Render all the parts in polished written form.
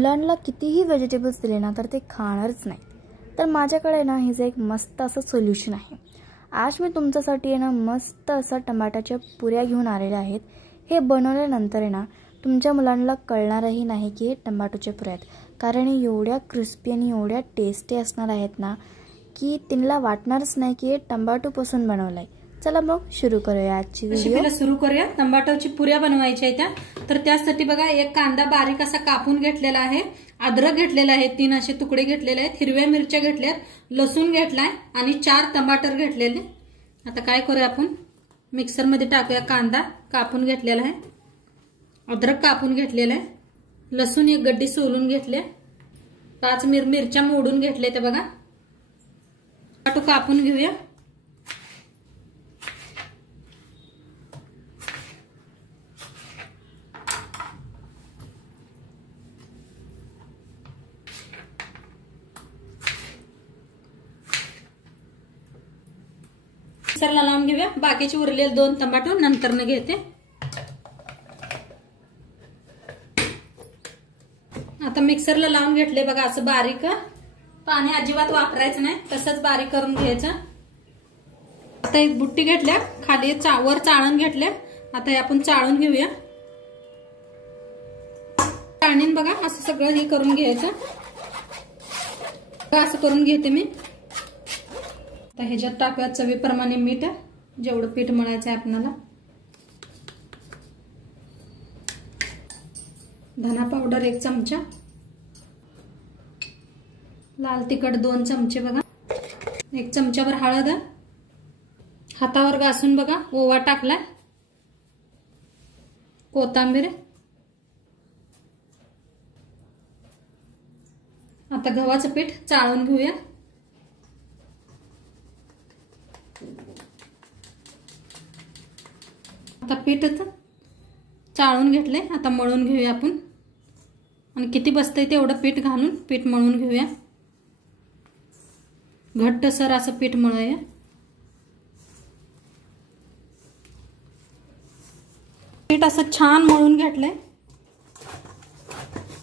मुलांना कितीही व्हेजिटेबल्स दिले ना तर ते खाणारच नाही. तर माझ्याकडे ना हे जे एक मस्त असं सोल्युशन आहे. आज मी तुमच्यासाठी आहे ना मस्त असं टमाट्याच्या पुऱ्या घेऊन आलेल्या आहेत. हे बनवल्यानंतर आहे ना तुमच्या मुलांना कळणारही नाही की हे टमाटोच्या पुऱ्या आहेत, कारण हे एवढ्या क्रिस्पी आणि एवढ्या टेस्टी असणार आहेत ना की त्यांना वाटणारच नाही की हे टमाटोपासून बनवलं आहे. चला मग सुरू करूया आजची व्हिडिओ. सुरू करूया. टमाटोची पुऱ्या बनवायच्या आहेत त्या. तर त्यासाठी बघा एक कांदा बारीक असा कापून घेतलेला आहे, अद्रक घेतलेला आहे, 3 असे तुकडे घेतलेले आहेत, हिरव्या मिरच्या घेतल्यात, लसूण घेतलाय आणि 4 टमाटर घेतलेले. आता काय करूया आपण मिक्सर मध्ये टाकूया. कांदा कापून घेतलेला आहे, अद्रक कापून घेतलेला आहे, लसूण एक गड्डी सोलून घेतले, 5 मिरच्या मोडून घेतले ते बघा. टमाटो कापून घेऊया. मिक्सरला लावून घेऊया. बाकीचे उरलेले 2 टमाटो नंतर न घेते. आता मिक्सरला लावून घेतले बघा असं बारीक. पाणी अजिबात वापरायचं नाही, तसंच बारीक करून घ्यायचं. आता एक बुट्टी घेतल्या, खाली वर चाळण घेतल्या. आता हे आपण चाळून घेऊया. चाळणीन बघा असं सगळं हे करून घ्यायचं. असं करून घेते मी. आता ह्याच्यात टाकूया चवीप्रमाणे मीठ, जेवढं पीठ मळायचं आहे आपल्याला. धना पावडर 1 चमचा, लाल तिखट 2 चमचे बघा, 1 चमचाभर हळद, हातावर घासून बघा ओवा टाकलाय, कोथिंबीर. आता गव्हाचं पीठ चाळून घेऊया. आता पीठ चाळून घेतले, आता मळून घेऊया आपण. आणि किती बसतंय तेवढं पीठ घालून पीठ मळून घेऊया. घट्टसर असं पीठ मळूया. पीठ असं छान मळून घेतलंय.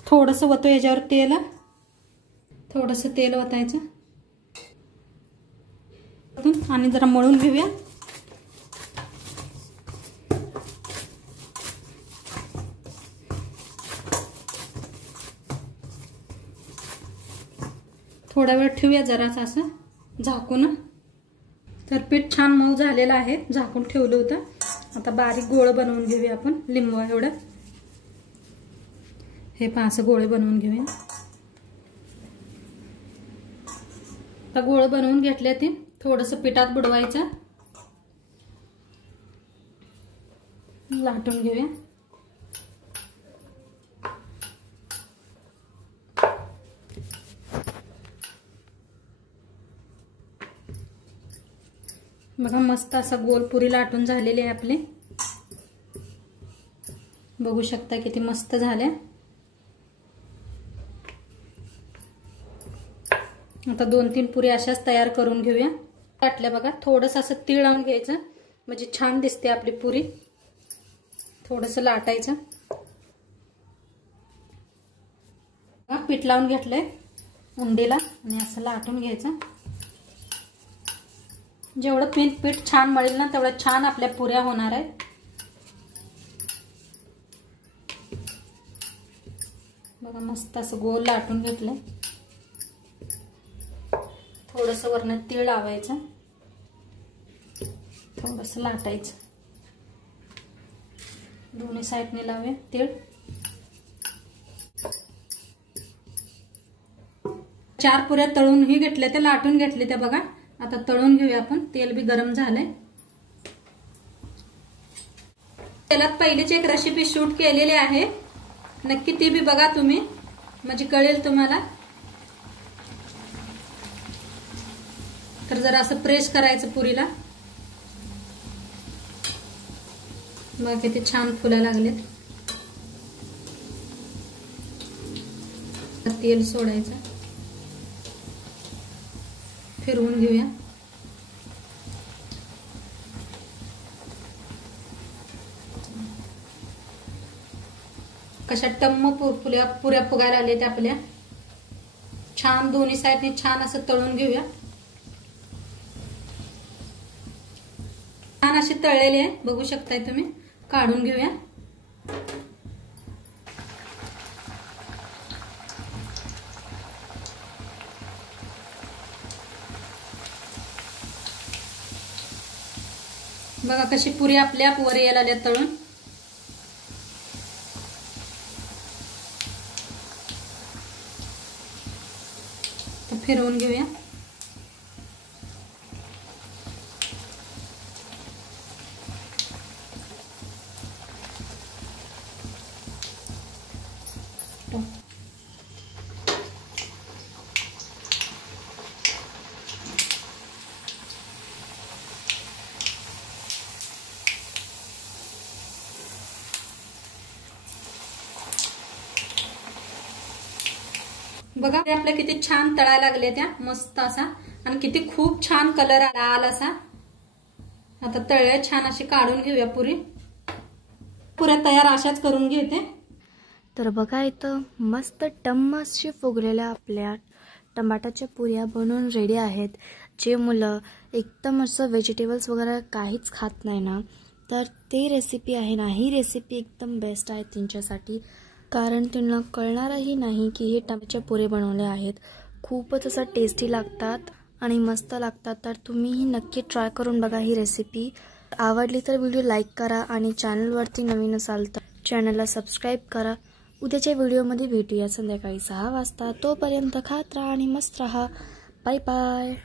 थोडंसं वतो याच्यावर तेल, थोडंसं तेल वतायचं आणि जरा मळून घेऊया. थोडा वेळ ठेवूया जरासं असं झाकून. तर पीठ छान मऊ झालेलं आहे, झाकून ठेवलं होतं. आता बारीक गोळे बनवून घेऊया आपण, लिंबू एवढं. हे 5 गोळे बनवून घेऊया. आता गोळे बनवून घेतले ते थोडंसं पिठात बुडवायचं, लाटून घेऊया. बघा मस्त असा गोल पुरी लाटून झालेली आहे आपली. बघू शकता किती मस्त झाल्या. आता 2-3 पुरी अशाच तयार करून घेऊया. लाटल्या बघा. थोडंसं असं तीळ लावून घ्यायचं म्हणजे छान दिसते आपली पुरी. थोडंसं लाटायचं. पीठ लावून घेतलंय उंडीला आणि असं लाटून घ्यायचं. जेवढं पीठ छान मळेल ना तेवढं छान आपल्या पुऱ्या होणार आहेत. बघा मस्त असं गोल लाटून घेतलंय. थोडंसं वरनं तीळ लावायचं, थोडंसं लाटायचं. दोन्ही साईडने लावूया तीळ. 4 पुऱ्या तळून ही घेतल्या, त्या लाटून घेतल्या त्या बघा. आता तळून घेऊया आपण. तेल बी गरम झालंय. तेलात पहिलीच एक रेसिपी शूट केलेली आहे, नक्की ती बी बघा तुम्ही, म्हणजे कळेल तुम्हाला. तर जरा असं प्रेस करायचं पुरीला. बघा किती छान फुला लागलेत. तेल सोडायचं, फिरवून घेऊया. कशा टम्म पुऱ्या फुगायला आल्या त्या आपल्या. छान दोन्ही साईडने छान असं तळून घेऊया. छान असे तळलेले आहे, बघू शकताय तुम्ही. काढून घेऊया. बघा कशी पुरी आपल्या वर यायला आल्या तळून. फिरवून घेऊया. बघा आपल्या किती छान तळायला लागले त्या मस्त असा, आणि किती खूप छान कलर आला लाल असा. आता तळ्या छान अशी काढून घेऊया पुरी. पुऱ्या तयार अशाच करून घेते. तर बघा इथं मस्त टम्म अशी फुगलेल्या आपल्या टमाटाच्या पुऱ्या बनवून रेडी आहेत. जे मुलं एकदम असं व्हेजिटेबल्स वगैरे काहीच खात नाही ना, तर ती रेसिपी आहे ना, ही रेसिपी एकदम बेस्ट आहे त्यांच्यासाठी. कारण त्यांना कळणारही नाही की हे टमाट्याचे पुरे बनवले आहेत. खूपच असं टेस्टी लागतात आणि मस्त लागतात. तर तुम्हीही नक्की ट्राय करून बघा ही रेसिपी. आवडली तर व्हिडिओ लाईक करा आणि चॅनलवरती नवीन असाल तर चॅनलला सबस्क्राईब करा. उद्याच्या व्हिडिओमध्ये भेटूया संध्याकाळी 6 वाजता. तोपर्यंत खात राहा आणि मस्त राहा. Bye bye.